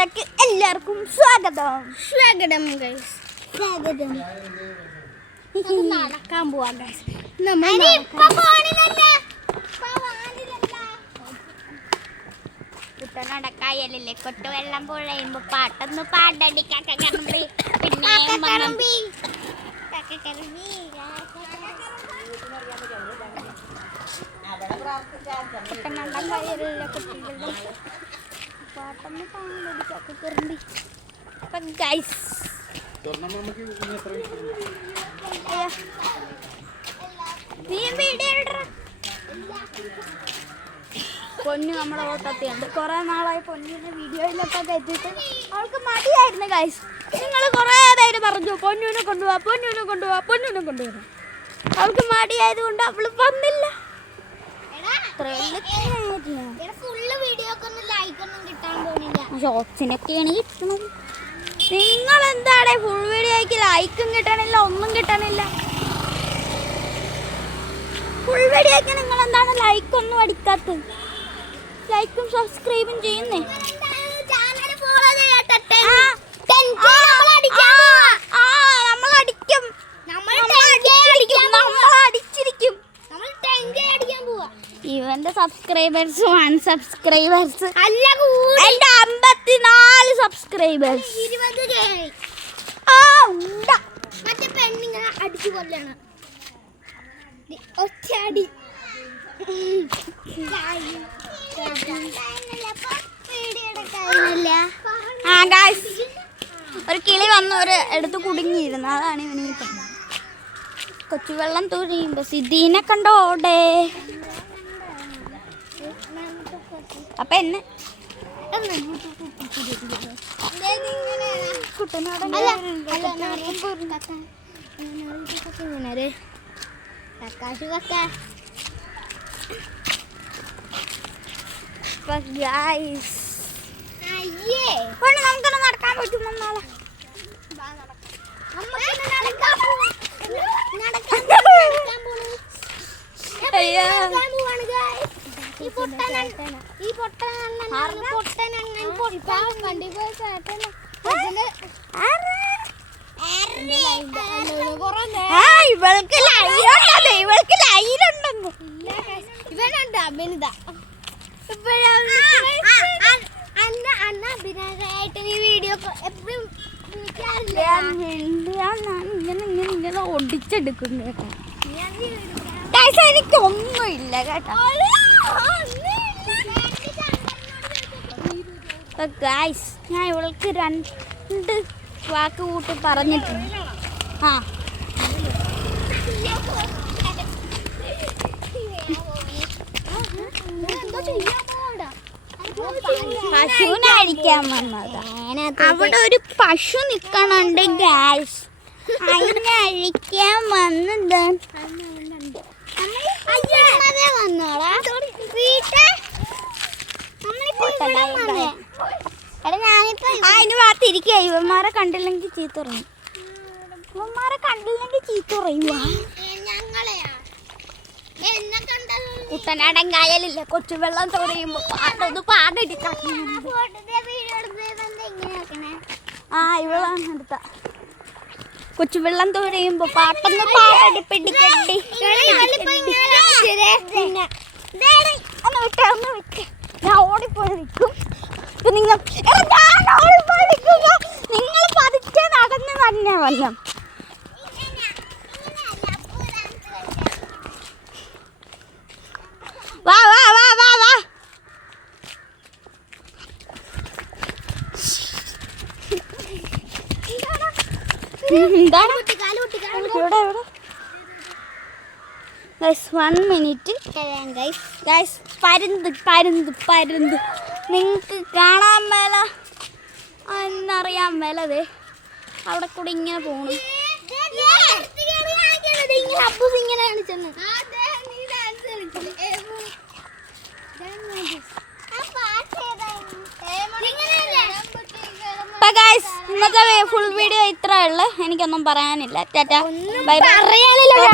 വീഡിയോയിലേക്ക് എല്ലാവർക്കും സ്വാഗതം. നടക്കാൻ പോവാം ഗൈസ്. കുട്ടനടക്കായല്ലേ കൊട്ടുവെള്ളം പുഴയുമ്പോ പാട്ടൊന്ന് പാടടിക്കാൻ പിന്നെ കുട്ടനടക്കായല്ലേ കുട്ടികളുടെ പാട്ടൊന്ന് പാടടിക്കാൻ കറമ്പി. അപ്പം ഗൈസ് പൊന്നു നമ്മളെ ഓട്ടത്തിയുണ്ട്. കുറെ നാളായി പൊന്നിനെ വീഡിയോയിലൊക്കെ കയറ്റിയിട്ട് അവൾക്ക് മടിയായിരുന്നു ഗൈസ്. നിങ്ങൾ കുറേ നേരം പറഞ്ഞു പൊന്നിനെ കൊണ്ടുപോവാ പൊന്നിനെ കൊണ്ടുപോവാ പൊന്നിനെ കൊണ്ടുപോകാം. അവൾക്ക് മടിയായത് കൊണ്ട് അവൾ വന്നില്ല. ഷോർട്സിനൊക്കെയാണ് കിട്ടണത്. നിങ്ങൾ എന്താണ് ഫുൾ വീഡിയോയ്ക്ക് ലൈക്കും കിട്ടണില്ല, ഒന്നും കിട്ടണില്ല. ഫുൾ വീഡിയോയ്ക്ക് നിങ്ങൾ എന്താണ് ലൈക്ക് ഒന്നും അടിക്കാത്തത്? ലൈക്കും സബ്സ്ക്രൈബും ചെയ്യുന്നേ. ഇവന്റെ സബ്സ്ക്രൈബേഴ്സ് 1 സബ്സ്ക്രൈബേഴ്സ് അല്ല, എന്റെ 54 സബ്സ്ക്രൈബേഴ്സ്. മറ്റേ പെണ്ണിങ്ങനെ അടിച്ചു കൊല്ലണം ഒറ്റടി. ഒരു കിളി വന്ന് ഒരു എടുത്ത് കുടുങ്ങിയിരുന്നു. അതാണ് ഇവനീ പറഞ്ഞത്. കൊച്ചുവെള്ളം തുഴയുമ്പോ സിദ്ധീനെ കണ്ടോടെ. അപ്പൊ എന്നെ നമുക്കൊന്ന് നടക്കാൻ പറ്റുമോ? നാളെ ഇവനുണ്ട് അഭിനന്ദ. അഭിനന്ദനായിട്ട് ഈ വീഡിയോ എപ്പോഴും ഇങ്ങനെ ഒടിച്ചെടുക്കുന്നു കേട്ടോ. എനിക്കൊന്നുമില്ല കേട്ടോ. ഗൈസ് ഞാൻ ഇവൾക്ക് 2 വാക്ക് കൂട്ടി പറഞ്ഞിട്ടുണ്ട്. പശുവിനെ അഴിക്കാൻ വന്നതാ. അവിടെ ഒരു പശു നിക്കണുണ്ട് ഗൈസ്. അതിനെ അഴിക്കാൻ വന്നത് അതിന് ഭാഗത്തിരിക്കുക. ഇവന്മാരെ കണ്ടില്ലെങ്കിൽ ചീത്ത പറയും. കുട്ടനാടൻ കായലില്ല കൊച്ചുവെള്ളം തുറയുമ്പോ പാട്ടൊന്ന് പാടടിക്കാം. ഇവളാണ് അടുത്ത. കൊച്ചുവെള്ളം തുഴയുമ്പോ പാട്ടൊന്ന് പാടടി പിടിക്കട്ടി. ഞാൻ ഓടിപ്പോയി നിൽക്കും. നിങ്ങൾ പതുക്കെ നടന്ന് തന്നെ വന്നു. വാ വാ വാ വാ വാ. One minute. Guys, പരുന്ത് നിങ്ങൾക്ക് കാണാൻ മേല എന്നറിയാൻ മേലതേ അവിടെ കൂടെ ഇങ്ങനെ പോകണം. ഇന്നത്തെ ഫുൾ വീഡിയോ ഇത്രേ ഉള്ളു. എനിക്കൊന്നും പറയാനില്ല. Tata bye bye.